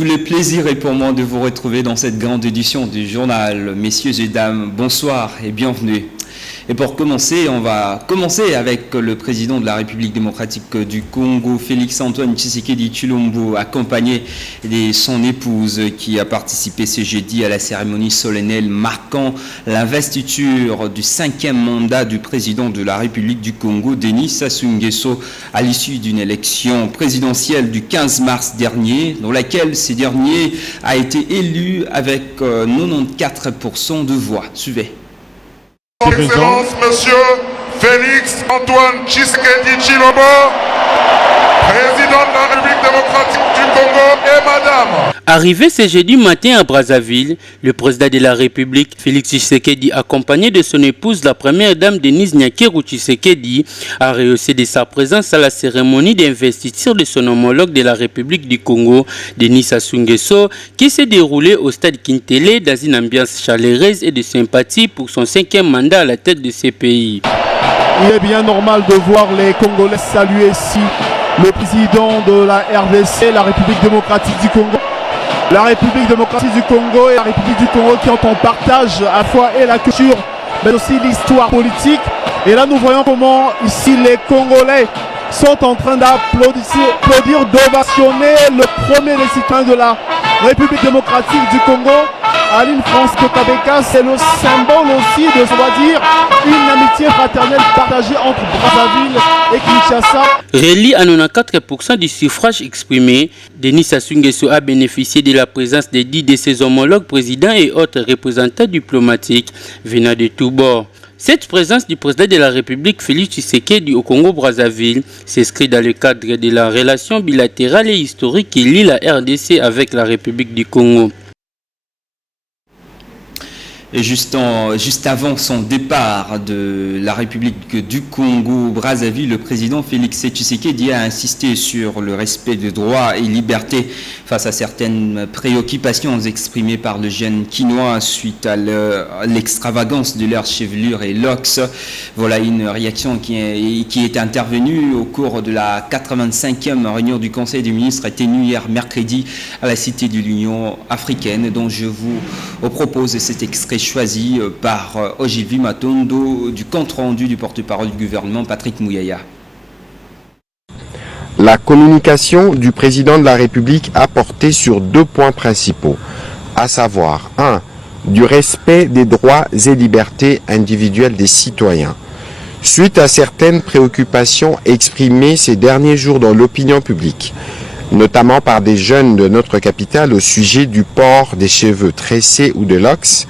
Tous les plaisirs est pour moi de vous retrouver dans cette grande édition du journal. Messieurs et dames, bonsoir et bienvenue. Et pour commencer, on va commencer avec le président de la République démocratique du Congo, Félix-Antoine Tshisekedi Tshilombo, accompagné de son épouse qui a participé ce jeudi à la cérémonie solennelle marquant l'investiture du 5e mandat du président de la République du Congo, Denis Sassou Nguesso, à l'issue d'une élection présidentielle du 15 mars dernier, dans laquelle ce dernier a été élu avec 94% de voix. Suivez. Son Excellence, Monsieur Félix-Antoine Tshisekedi Tshilombo, président de la République démocratique du Congo, et Madame. Arrivé ce jeudi matin à Brazzaville, le président de la République, Félix Tshisekedi, accompagné de son épouse, la première dame Denise Nyakeru Tshisekedi, a rehaussé de sa présence à la cérémonie d'investiture de son homologue de la République du Congo, Denis Sassou Nguesso, qui s'est déroulée au stade Kintele dans une ambiance chaleureuse et de sympathie pour son 5e mandat à la tête de ce pays. Il est bien normal de voir les Congolais saluer ici le président de la RDC, la République démocratique du Congo. La République démocratique du Congo et la République du Congo qui ont en partage à la fois et la culture, mais aussi l'histoire politique. Et là, nous voyons comment ici les Congolais sont en train d'applaudir, d'ovationner le premier des citoyens de la République démocratique du Congo, Aline France Kotabeka. C'est le symbole aussi de, on va dire, une amitié fraternelle partagée entre Brazzaville et Kinshasa. Réélu à 94% du suffrage exprimé, Denis Sassou Nguesso a bénéficié de la présence de 10 de ses homologues présidents et autres représentants diplomatiques venant de tous bords. Cette présence du président de la République, Félix Tshisekedi, au Congo-Brazzaville, s'inscrit dans le cadre de la relation bilatérale et historique qui lie la RDC avec la République du Congo. Et juste avant son départ de la République du Congo-Brazzaville, le président Félix Tshisekedi a insisté sur le respect des droits et libertés face à certaines préoccupations exprimées par le jeune Kinois suite à l'extravagance de leur chevelure et locks. Voilà une réaction qui est intervenue au cours de la 85e réunion du Conseil des ministres tenue hier mercredi à la Cité de l'Union africaine, dont je vous propose cet extrait choisi par Ogilvy Matondo du compte-rendu du porte-parole du gouvernement Patrick Mouyaya. La communication du président de la République a porté sur 2 points principaux, à savoir 1. Du respect des droits et libertés individuelles des citoyens. Suite à certaines préoccupations exprimées ces derniers jours dans l'opinion publique, notamment par des jeunes de notre capitale au sujet du port des cheveux tressés ou de locks,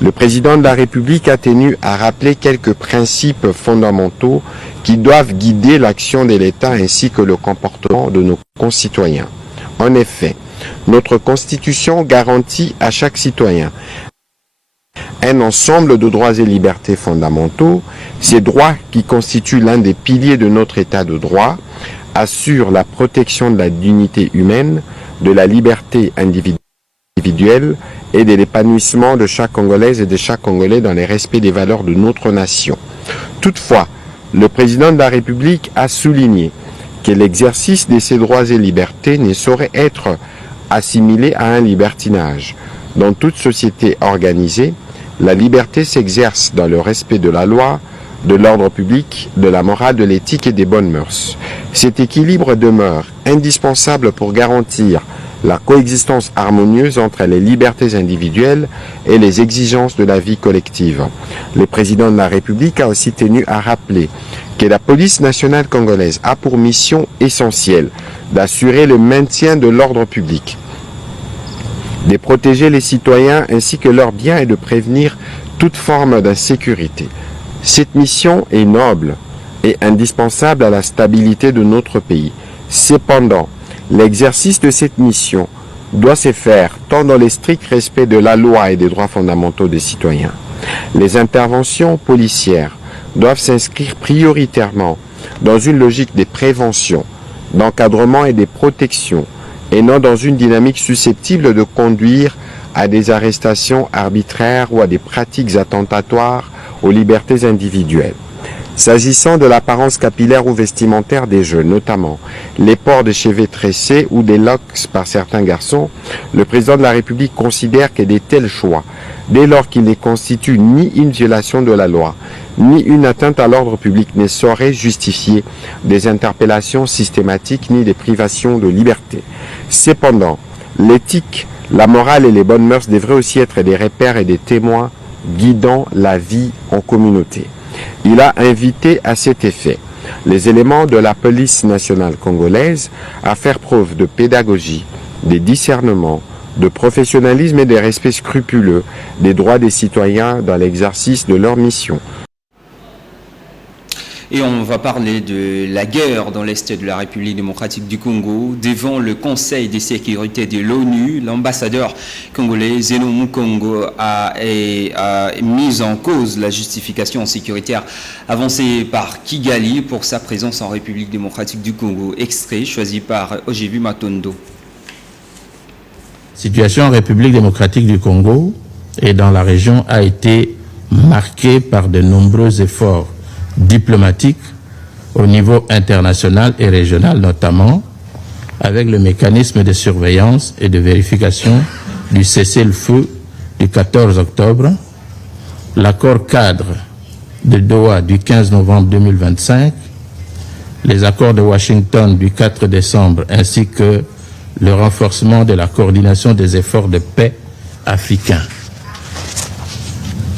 le président de la République a tenu à rappeler quelques principes fondamentaux qui doivent guider l'action de l'État ainsi que le comportement de nos concitoyens. En effet, notre Constitution garantit à chaque citoyen un ensemble de droits et libertés fondamentaux. Ces droits, qui constituent l'un des piliers de notre État de droit, assurent la protection de la dignité humaine, de la liberté individuelle et de l'épanouissement de chaque Congolaise et de chaque Congolais dans le respect des valeurs de notre nation. Toutefois, le président de la République a souligné que l'exercice de ces droits et libertés ne saurait être assimilé à un libertinage. Dans toute société organisée, la liberté s'exerce dans le respect de la loi, de l'ordre public, de la morale, de l'éthique et des bonnes mœurs. Cet équilibre demeure indispensable pour garantir la coexistence harmonieuse entre les libertés individuelles et les exigences de la vie collective. Le président de la République a aussi tenu à rappeler que la police nationale congolaise a pour mission essentielle d'assurer le maintien de l'ordre public, de protéger les citoyens ainsi que leurs biens et de prévenir toute forme d'insécurité. Cette mission est noble et indispensable à la stabilité de notre pays. Cependant, l'exercice de cette mission doit se faire tant dans le strict respect de la loi et des droits fondamentaux des citoyens. Les interventions policières doivent s'inscrire prioritairement dans une logique de prévention, d'encadrement et de protection, et non dans une dynamique susceptible de conduire à des arrestations arbitraires ou à des pratiques attentatoires aux libertés individuelles. S'agissant de l'apparence capillaire ou vestimentaire des jeunes, notamment les ports de cheveux tressés ou des locks par certains garçons, le président de la République considère que de tels choix, dès lors qu'ils ne constituent ni une violation de la loi, ni une atteinte à l'ordre public, ne sauraient justifier des interpellations systématiques ni des privations de liberté. Cependant, l'éthique, la morale et les bonnes mœurs devraient aussi être des repères et des témoins guidant la vie en communauté. Il a invité à cet effet les éléments de la police nationale congolaise à faire preuve de pédagogie, de discernement, de professionnalisme et de respect scrupuleux des droits des citoyens dans l'exercice de leur mission. Et on va parler de la guerre dans l'Est de la République démocratique du Congo. Devant le Conseil de sécurité de l'ONU, l'ambassadeur congolais Zeno Mukongo a mis en cause la justification sécuritaire avancée par Kigali pour sa présence en République démocratique du Congo. Extrait choisi par Ojevu Matondo. La situation en République démocratique du Congo et dans la région a été marquée par de nombreux efforts diplomatiques au niveau international et régional, notamment avec le mécanisme de surveillance et de vérification du cessez-le-feu du 14 octobre, l'accord cadre de Doha du 15 novembre 2025, les accords de Washington du 4 décembre ainsi que le renforcement de la coordination des efforts de paix africains.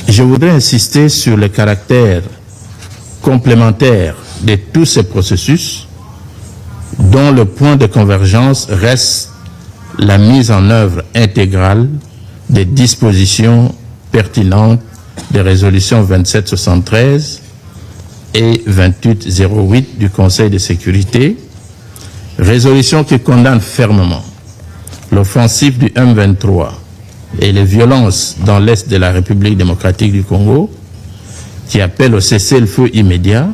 Je voudrais insister sur le caractère complémentaire de tous ces processus dont le point de convergence reste la mise en œuvre intégrale des dispositions pertinentes des résolutions 2773 et 2808 du Conseil de sécurité, résolutions qui condamnent fermement l'offensive du M23 et les violences dans l'Est de la République démocratique du Congo, qui appelle au cessez-le-feu immédiat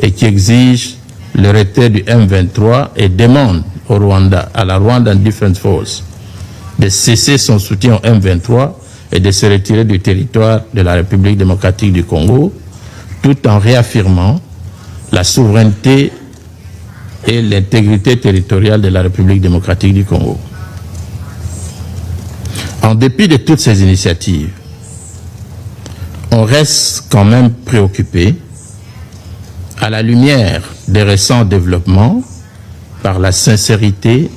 et qui exige le retrait du M23 et demande au Rwanda, à la Rwandan Defense Force, de cesser son soutien au M23 et de se retirer du territoire de la République démocratique du Congo, tout en réaffirmant la souveraineté et l'intégrité territoriale de la République démocratique du Congo. En dépit de toutes ces initiatives, on reste quand même préoccupé à la lumière des récents développements par la sincérité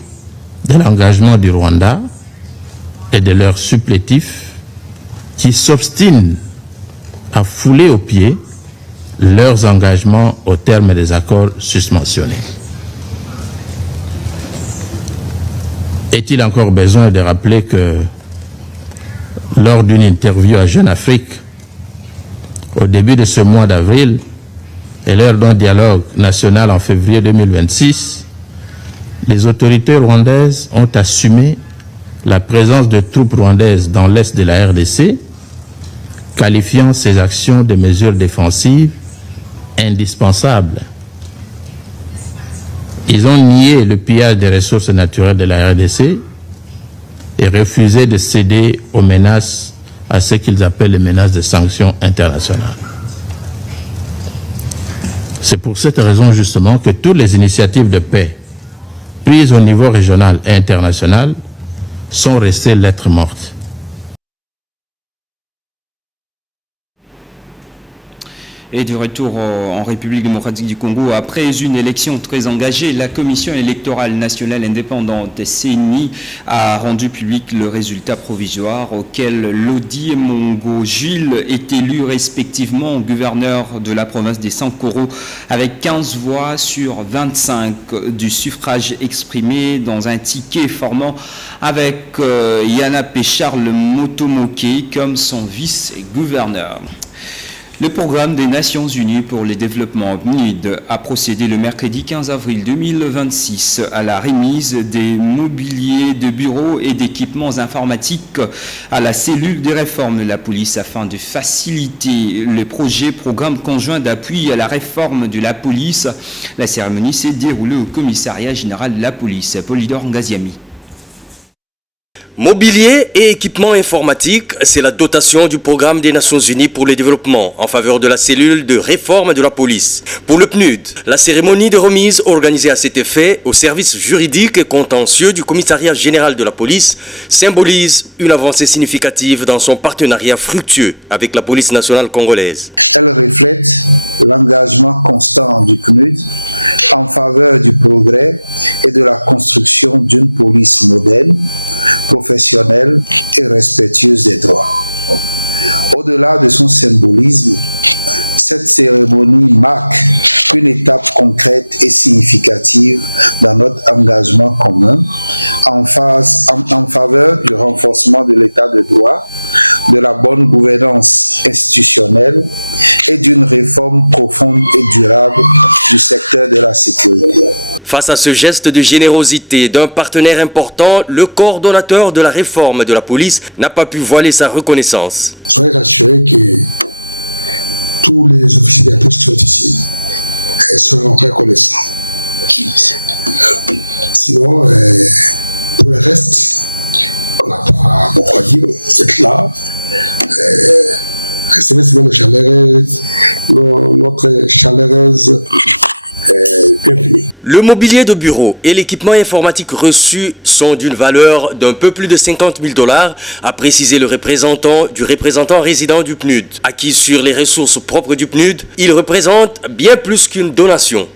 de l'engagement du Rwanda et de leurs supplétifs qui s'obstinent à fouler aux pieds leurs engagements au terme des accords susmentionnés. Est-il encore besoin de rappeler que lors d'une interview à Jeune Afrique, au début de ce mois d'avril, et lors d'un dialogue national en février 2026, les autorités rwandaises ont assumé la présence de troupes rwandaises dans l'est de la RDC, qualifiant ces actions de mesures défensives indispensables. Ils ont nié le pillage des ressources naturelles de la RDC et refusé de céder aux menaces, à ce qu'ils appellent les menaces de sanctions internationales. C'est pour cette raison justement que toutes les initiatives de paix prises au niveau régional et international sont restées lettres mortes. Et du retour en République démocratique du Congo, après une élection très engagée, la Commission électorale nationale indépendante CENI a rendu public le résultat provisoire auquel Lodi Mongo Jules est élu respectivement gouverneur de la province des Sankoro avec 15 voix sur 25 du suffrage exprimé dans un ticket formant avec Yana Péchard le Motomoké comme son vice-gouverneur. Le programme des Nations Unies pour le développement PNUD a procédé le mercredi 15 avril 2026 à la remise des mobiliers de bureaux et d'équipements informatiques à la cellule de réforme de la police afin de faciliter le programme conjoint d'appui à la réforme de la police. La cérémonie s'est déroulée au commissariat général de la police. Polydor Ngaziami. Mobilier et équipements informatiques, c'est la dotation du programme des Nations Unies pour le développement en faveur de la cellule de réforme de la police. Pour le PNUD, la cérémonie de remise organisée à cet effet au service juridique et contentieux du commissariat général de la police symbolise une avancée significative dans son partenariat fructueux avec la police nationale congolaise. Face à ce geste de générosité d'un partenaire important, le coordonnateur de la réforme de la police n'a pas pu voiler sa reconnaissance. Le mobilier de bureau et l'équipement informatique reçu sont d'une valeur d'un peu plus de 50 000 $, a précisé le représentant résident du PNUD. Acquis sur les ressources propres du PNUD, il représente bien plus qu'une donation.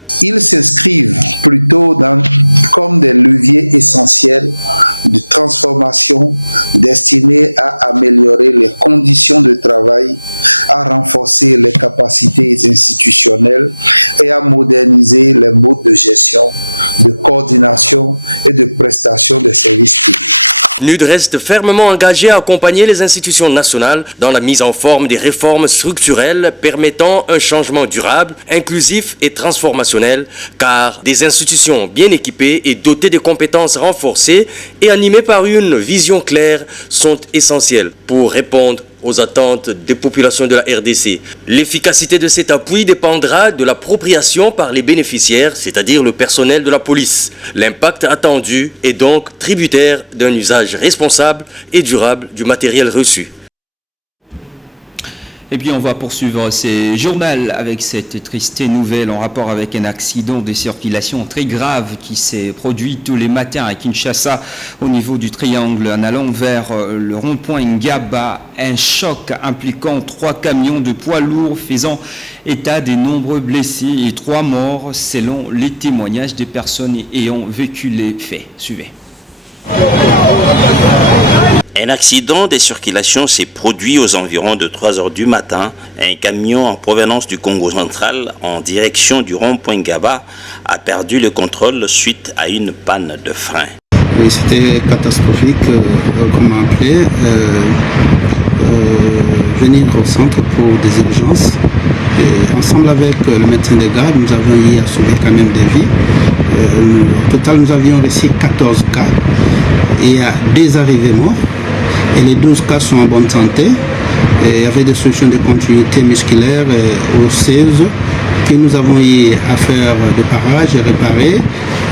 PNUD reste fermement engagé à accompagner les institutions nationales dans la mise en forme des réformes structurelles permettant un changement durable, inclusif et transformationnel, car des institutions bien équipées et dotées de compétences renforcées et animées par une vision claire sont essentielles pour répondre aux attentes des populations de la RDC. L'efficacité de cet appui dépendra de l'appropriation par les bénéficiaires, c'est-à-dire le personnel de la police. L'impact attendu est donc tributaire d'un usage responsable et durable du matériel reçu. Et puis on va poursuivre ces journaux avec cette triste nouvelle en rapport avec un accident de circulation très grave qui s'est produit tous les matins à Kinshasa au niveau du triangle en allant vers le rond-point Ngaba. Un choc impliquant 3 camions de poids lourds faisant état des nombreux blessés et 3 morts selon les témoignages des personnes ayant vécu les faits. Suivez. Un accident de circulation s'est produit aux environs de 3 heures du matin. Un camion en provenance du Congo central en direction du rond-point Ngaba a perdu le contrôle suite à une panne de frein. Oui, c'était catastrophique, comme on appelait. Venir au centre pour des urgences. Et ensemble avec le médecin de garde, nous avons eu à sauver quand même des vies. Au total, nous avions reçu 14 cas et il y a 2 arrivés morts. Et les 12 cas sont en bonne santé. Et il y avait des solutions de continuité musculaire osseuse que nous avons eu à faire de parage et réparer.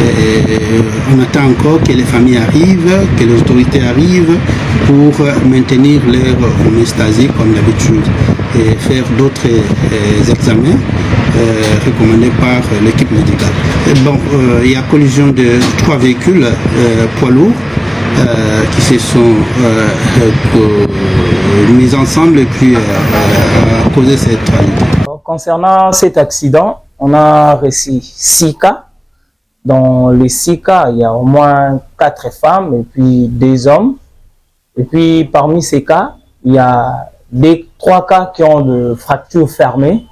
Et on attend encore que les familles arrivent, que les autorités arrivent pour maintenir leur homéostasie comme d'habitude et faire d'autres examens recommandés par l'équipe médicale. Et bon, il y a collision de 3 véhicules poids lourds qui se sont mis ensemble et puis causé cette tragédie. Concernant cet accident, on a reçu 6 cas. Dans les 6 cas, il y a au moins 4 femmes et puis 2 hommes. Et puis parmi ces cas, il y a 3 cas qui ont de fractures fermées,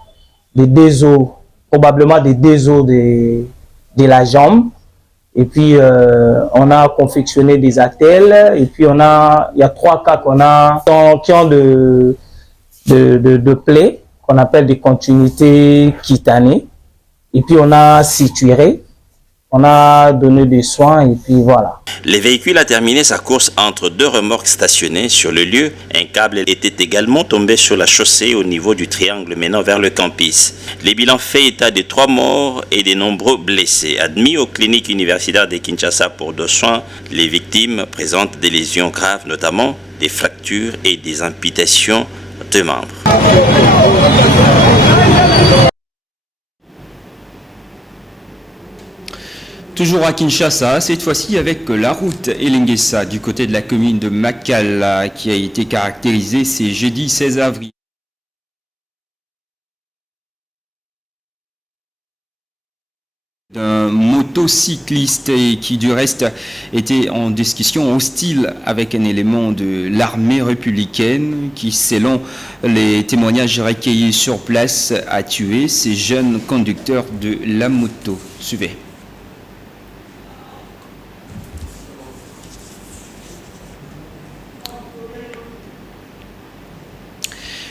des 2 os, probablement des 2 os de la jambe. Et puis on a confectionné des attelles. Et puis il y a 3 cas qui ont de plaies qu'on appelle des continuités cutanées. Et puis on a suturé. On a donné des soins et puis voilà. Le véhicule a terminé sa course entre deux remorques stationnées sur le lieu. Un câble était également tombé sur la chaussée au niveau du triangle menant vers le campus. Les bilans fait état de 3 morts et de nombreux blessés. Admis aux cliniques universitaires de Kinshasa pour 2 soins, les victimes présentent des lésions graves, notamment des fractures et des amputations de membres. Toujours à Kinshasa, cette fois-ci avec la route Elengesa du côté de la commune de Makala qui a été caractérisée ce jeudi 16 avril. D'un motocycliste et qui du reste était en discussion hostile avec un élément de l'armée républicaine qui, selon les témoignages recueillis sur place, a tué ces jeunes conducteurs de la moto. Suivez.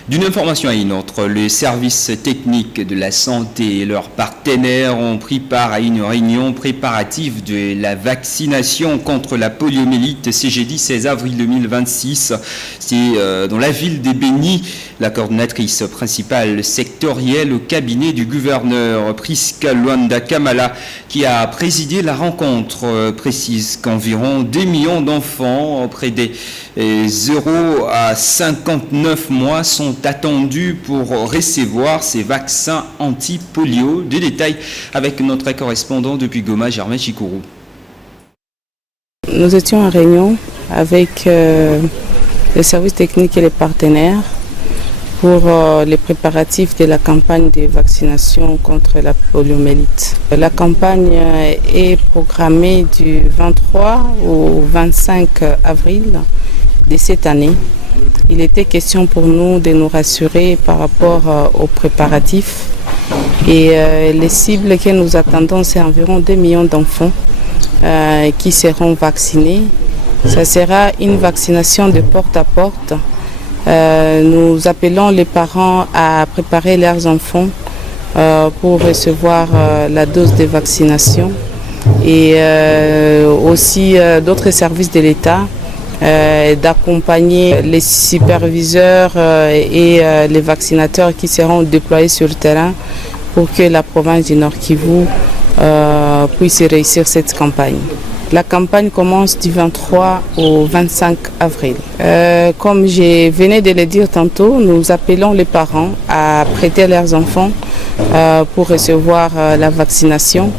D'une information à une autre, les services techniques de la santé et leurs partenaires ont pris part à une réunion préparative de la vaccination contre la poliomyélite ce jeudi 16 avril 2026. C'est dans la ville de Béni, la coordonnatrice principale sectorielle au cabinet du gouverneur Priska Luanda Kamala qui a présidé la rencontre, précise qu'environ 2 millions d'enfants près des 0 à 59 mois sont attendus pour recevoir ces vaccins anti-polio. Des détails avec notre correspondant depuis Goma, Germain Chikourou. Nous étions en réunion avec les services techniques et les partenaires pour les préparatifs de la campagne de vaccination contre la poliomyélite. La campagne est programmée du 23 au 25 avril de cette année. Il était question pour nous de nous rassurer par rapport aux préparatifs et les cibles que nous attendons, c'est environ 2 millions d'enfants qui seront vaccinés. Ça sera une vaccination de porte à porte. Nous appelons les parents à préparer leurs enfants pour recevoir la dose de vaccination et aussi d'autres services de l'État d'accompagner les superviseurs et les vaccinateurs qui seront déployés sur le terrain pour que la province du Nord Kivu puisse réussir cette campagne. La campagne commence du 23 au 25 avril. Comme je venais de le dire tantôt, nous appelons les parents à prêter leurs enfants pour recevoir la vaccination.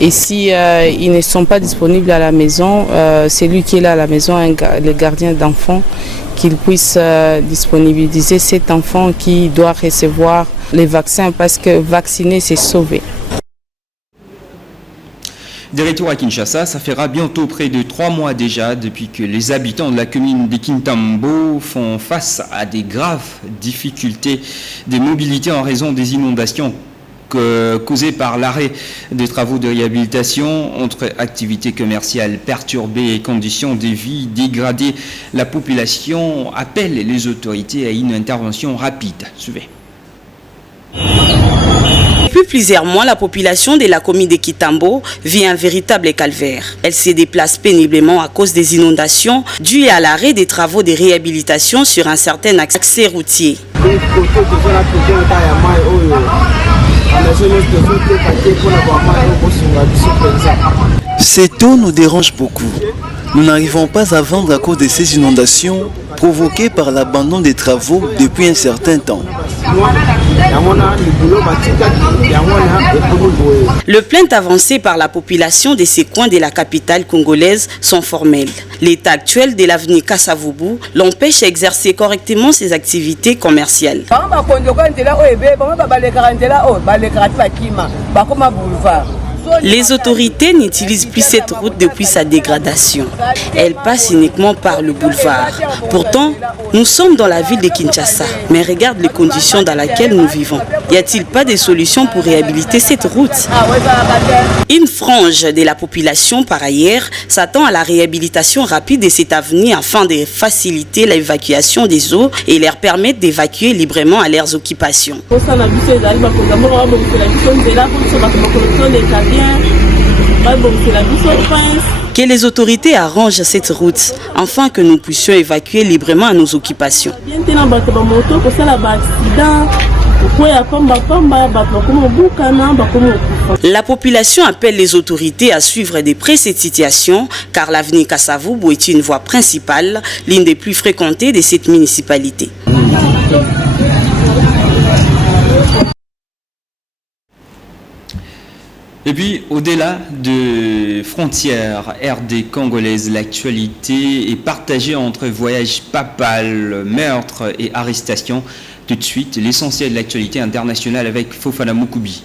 Et si ils ne sont pas disponibles à la maison, c'est lui qui est là à la maison, le gardien d'enfant, qu'il puisse disponibiliser cet enfant qui doit recevoir les vaccins parce que vacciner, c'est sauver. De retour à Kinshasa, ça fera bientôt près de 3 mois déjà depuis que les habitants de la commune de Kintambo font face à des graves difficultés de mobilité en raison des inondations causées par l'arrêt des travaux de réhabilitation entre activités commerciales perturbées et conditions de vie dégradées. La population appelle les autorités à une intervention rapide. Suivez. Depuis plusieurs mois, la population de la commune de Kitambo vit un véritable calvaire. Elle se déplace péniblement à cause des inondations dues à l'arrêt des travaux de réhabilitation sur un certain accès routier. Cette eau nous dérange beaucoup. Nous n'arrivons pas à vendre à cause de ces inondations provoquées par l'abandon des travaux depuis un certain temps. Le plaintes avancées par la population de ces coins de la capitale congolaise sont formelles. L'état actuel de l'avenue Kassavubu l'empêche d'exercer correctement ses activités commerciales. Les autorités n'utilisent plus cette route depuis sa dégradation. Elle passe uniquement par le boulevard. Pourtant, nous sommes dans la ville de Kinshasa, mais regarde les conditions dans lesquelles nous vivons. Y a-t-il pas de solution pour réhabiliter cette route? Une frange de la population, par ailleurs, s'attend à la réhabilitation rapide de cette avenue afin de faciliter l'évacuation des eaux et leur permettre d'évacuer librement à leurs occupations. Que les autorités arrangent cette route afin que nous puissions évacuer librement à nos occupations. La population appelle les autorités à suivre de près cette situation car l'avenue Kasavubu est une voie principale, l'une des plus fréquentées de cette municipalité. Et puis, au-delà de frontières RD congolaises, l'actualité est partagée entre voyages papal, meurtres et arrestations. Tout de suite, l'essentiel de l'actualité internationale avec Fofana Moukoubi.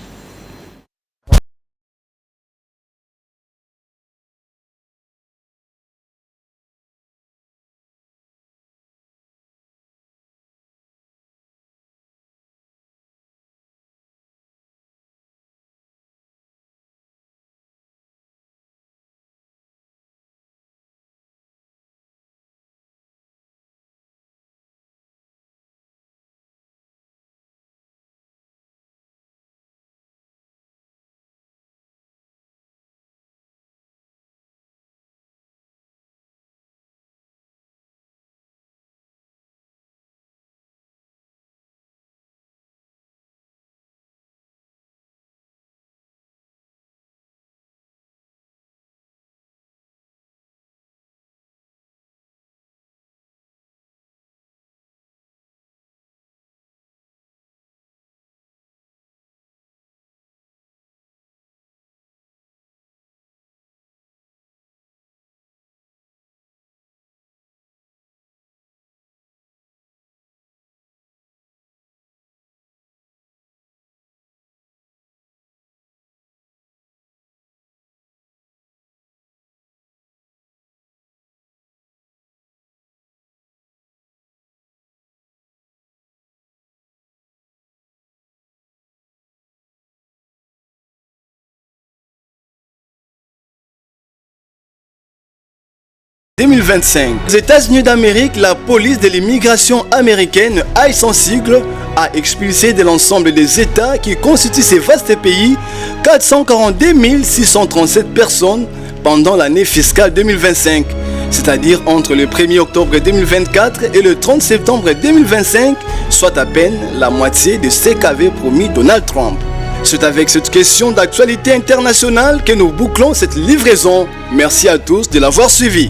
En 2025, aux États-Unis d'Amérique, la police de l'immigration américaine, ICE sans sigle, a expulsé de l'ensemble des États qui constituent ces vastes pays 442 637 personnes pendant l'année fiscale 2025, c'est-à-dire entre le 1er octobre 2024 et le 30 septembre 2025, soit à peine la moitié de ce qu'avait promis Donald Trump. C'est avec cette question d'actualité internationale que nous bouclons cette livraison. Merci à tous de l'avoir suivi.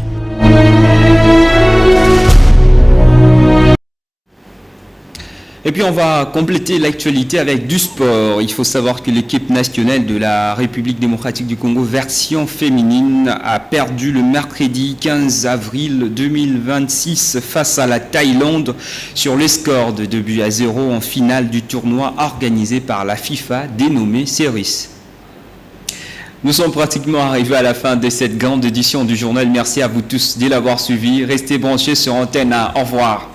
Et puis on va compléter l'actualité avec du sport. Il faut savoir que l'équipe nationale de la République démocratique du Congo version féminine a perdu le mercredi 15 avril 2026 face à la Thaïlande sur le score de 2-0 en finale du tournoi organisé par la FIFA dénommé Series. Nous sommes pratiquement arrivés à la fin de cette grande édition du journal. Merci à vous tous de l'avoir suivi. Restez branchés sur Antenne 1. Au revoir.